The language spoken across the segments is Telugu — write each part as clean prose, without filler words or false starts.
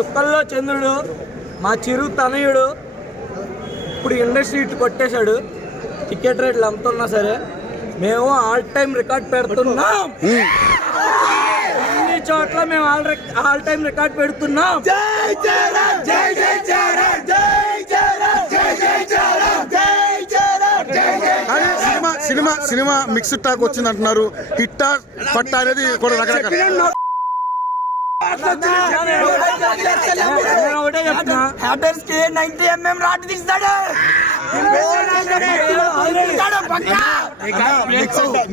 చుక్కల్లో చంద్రుడు, మా చిరు తనయుడు ఇప్పుడు ఇండస్ట్రీ ఇటు కొట్టేశాడు. టికెట్ రేట్లు ఎంత ఉన్నా సరే మేము ఆల్ టైమ్ రికార్డ్ పెడుతున్నాం. అన్ని చోట్ల మేము ఆల్ టైమ్ రికార్డ్ పెడుతున్నాం. సినిమా మిక్స్డ్ టాక్ వచ్చింది అంటున్నారు. హిట్టా పట్టా అనేది కూడా రకరకాల.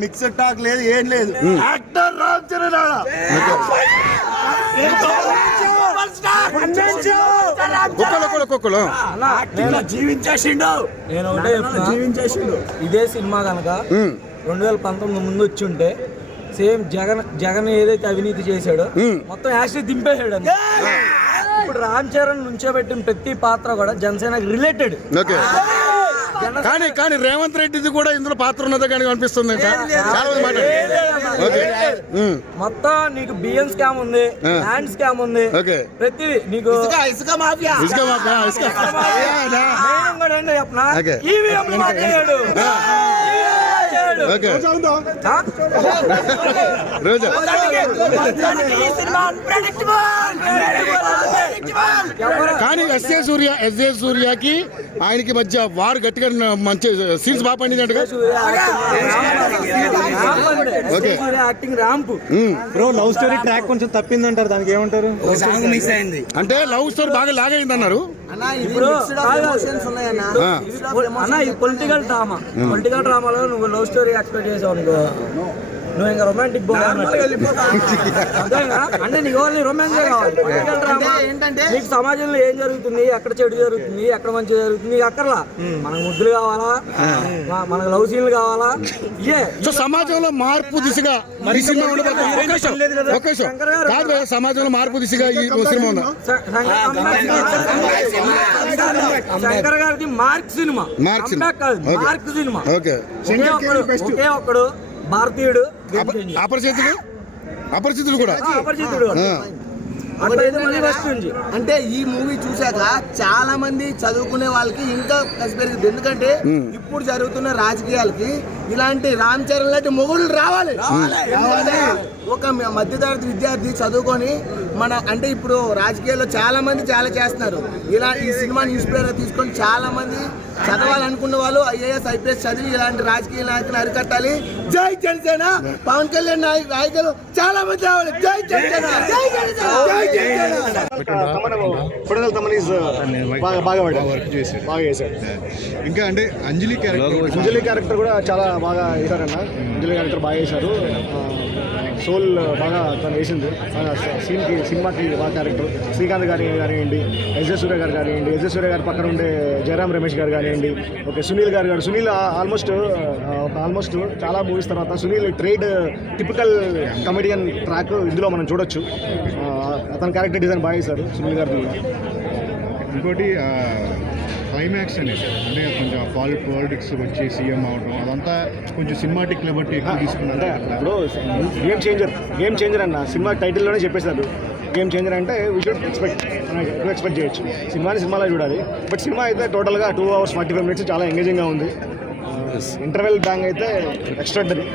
మిక్స్డ్ టాక్ లేదు, ఏం లేదు. యాక్టర్ రామ్ చరణ్ జీవించేసిండు. నేను ఒకటే జీవించేసిండు. ఇదే సినిమా కనుక 2019 ముందు వచ్చి ఉంటే సేమ్ జగన్ ఏదైతే అవినీతి చేశాడో మొత్తం యాక్చువల్లీ దింపేశాడు అని. ఇప్పుడు రామ్ చరణ్ నుంచోబెట్టిన ప్రతి పాత్ర కూడా జనసేనకి రిలేటెడ్. కానీ రేవంత్ రెడ్డిది కూడా ఇందులో పాత్ర ఉన్నదో కానీ అనిపిస్తుంది. మొత్తం నీకు బియ్యం స్కామ్ ఉంది, ల్యాండ్ స్కామ్ ఉంది, ప్రతి నీకు ఇసుక మాఫియా కానీ ఎస్ఏ సూర్యకి ఆయనకి మధ్య వారు గట్టిగా మంచి సీన్స్ బాగా పండిందంటగా. లవ్ స్టోరీ ట్రాక్ కొంచెం తప్పిందంటారు, దానికి ఏమంటారు? అంటే లవ్ స్టోరీ బాగా లాగ్ అయింది అన్నారు. పొలిటికల్ డ్రామాలో నువ్వు లవ్ స్టోరీ ఎక్స్పెక్ట్ చేసావు అనుకో, నువ్వు ఇంకా రొమాంటిక్ అంటే నీకు ఓన్లీ రొమాన్స్ కావాలి. పొలిటికల్ డ్రామా ఏంటంటే నీకు సమాజంలో ఏం జరుగుతుంది, ఎక్కడ చెడు జరుగుతుంది, ఎక్కడ మంచి జరుగుతుంది అక్కర్లా. మనకు ముద్దులు కావాలా, మనకు లవ్ సీన్లు కావాలా. సమాజంలో మార్పు దిశగా సమాజంలో మార్పు దిశగా ఈ సినిమా ఉందా? శంకర్ గారికి మార్క్ సినిమా, మార్క్ సినిమా. ఒకే ఒక్కడు భారతీయుడు, అపరిచితుడు కూడా. అంటే ఈ మూవీ చూసాక చాలా మంది చదువుకునే వాళ్ళకి ఇంకా కసి పెరిగింది. ఎందుకంటే ఇప్పుడు జరుగుతున్న రాజకీయాలకి ఇలాంటి రామ్ చరణ్ లాంటి మొగుళ్ళు రావాలి. ఒక మధ్యతరగతి విద్యార్థి చదువుకొని అంటే ఇప్పుడు రాజకీయాల్లో చాలా మంది చాలా చేస్తున్నారు. ఇలా ఈ సినిమాని ఇన్స్పైర్ తీసుకొని చాలా మంది చదవాలనుకున్న వాళ్ళు IAS IPS చదివి ఇలాంటి రాజకీయ నాయకులు అరికట్టాలి. జై జనసేన. పవన్ కళ్యాణ్ నాయకులు చాలా మంది రావాలి. జై జనసేన, జై జనసేన, జై జనసేన. బాగా చేశాడు. ఇంకా అంటే అంజలి క్యారెక్టర్ కూడా చాలా బాగా వేశారన్న. అంజలి క్యారెక్టర్ బాగా వేశారు. సోల్ బాగా తను వేసింది సినిమాకి బాగా క్యారెక్టర్. శ్రీకాంత్ గారి కానివ్వండి, ఎస్జే సూర్య గారు కానివ్వండి, ఎస్జే సూర్య గారి పక్కన ఉండే జయరామ్ రమేష్ గారు కానివ్వండి, ఓకే సునీల్ సునీల్ ఆల్మోస్ట్ చాలా మూవీస్ తర్వాత Sunil trade typical comedian track ఇందులో మనం చూడొచ్చు. అతని క్యారెక్టర్ డిజైన్ బాగా వేశారు సునీల్ గారు. ఇంకోటి క్లైమాక్స్ అనేది అంటే కొంచెం పాలిటిక్స్ వచ్చి సీఎం అవడం అదంతా కొంచెం సినిమాటిక్ లెబర్టీ ఎక్కువ తీసుకున్నారు. ఇప్పుడు గేమ్ చేంజర్ అన్న సినిమా టైటిల్లోనే చెప్పేశారు. గేమ్ చేంజర్ అంటే వీ షుడ్ ఎక్స్పెక్ట్ చేయొచ్చు. సినిమాలో చూడాలి. బట్ సినిమా అయితే టోటల్గా 2 hours 45 minutes చాలా ఎంగేజింగ్గా ఉంది. ఇంటర్వెల్ బ్యాంగ్ అయితే ఎక్స్ట్రాడనరీ.